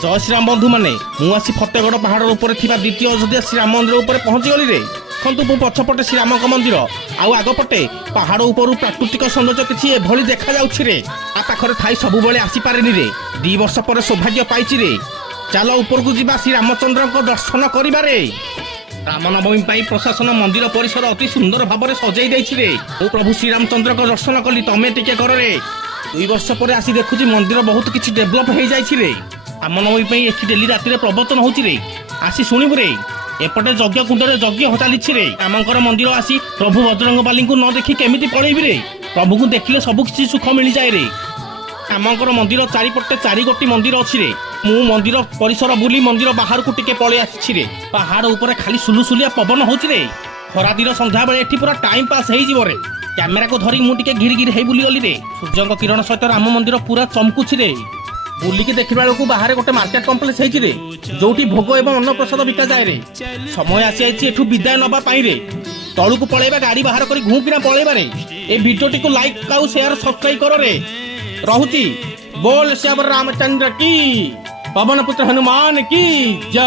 जय श्रीराम बंधु मैंने मुझे फतेगढ़ पहाड़ उपर द्वितीय अयोध्या श्रीराम मंदिर उपर पहुंची गली रे देखु मो पछपटे श्रीराम मंदिर आउ आगपटे पहाड़ उपर प्राकृतिक सौंदर्य किसी एभली देखा जाउछि रे आ पाखरे थाई सबु बेले आसी पारेनी रे 2 वर्ष पर सौभाग्य पाइछि रे चलो ऊपर को जीवा श्री रामचंद्र को दर्शन करिबारे रामनवमी पाई प्रशासन मंदिर परिसर अति सुंदर भाव सजाई देछि रे ओ प्रभु श्री रामचंद्र को दर्शन कली तमे टिके कर रे 2 वर्ष पर आसी देखुछि मंदिर बहुत किछि डेवलप हो जाइछि रे रामनवमी पाई एठी डेली राति रे प्रवचन होछि रे आसी सुनिबु रे एपटे यज्ञ कुंडरे यज्ञ चलीछि रे रामंकर मंदिर आसी प्रभु बजरंगबली को न देखि केमिति पळेबि रे प्रभु को देखिले सब किछि सुख मिलि जाय रे रामंकर मंदिर चारिपटे 4 गोटी मंदिर अछि रे मु मंदिर परिसर बुली मंदिर बाहर को टिके पळे आछि रे पहाड़ ऊपर खाली सुलुसुलिया पवन होछि रे खरा दिन संध्या बेले एठी पूरा टाइम पास हेइ जिवो रे कैमेरा को धरी मु टिके घिर घिर हेइ बुली गली रे सूर्यंक किरण सहित राम मंदिर पूरा चमकुछि रे बुलिकी देखिबा बेलकु बाहर गोटे मार्केट कॉम्प्लेक्स हेछि रे जोटी भोग एवं अन्न प्रसाद बिका जाय रे समय आसी आइछि एठु विदाय नबा पाई रे तळु को पळेबा गाड़ी बाहर करी घूकिना पळेबा रे ए वीडियो टी को लाइक आउ शेयर सब्सक्राइब करो रे रहुची बोल श्याम रामचंद्र की पवन पुत्र हनुमान की जय।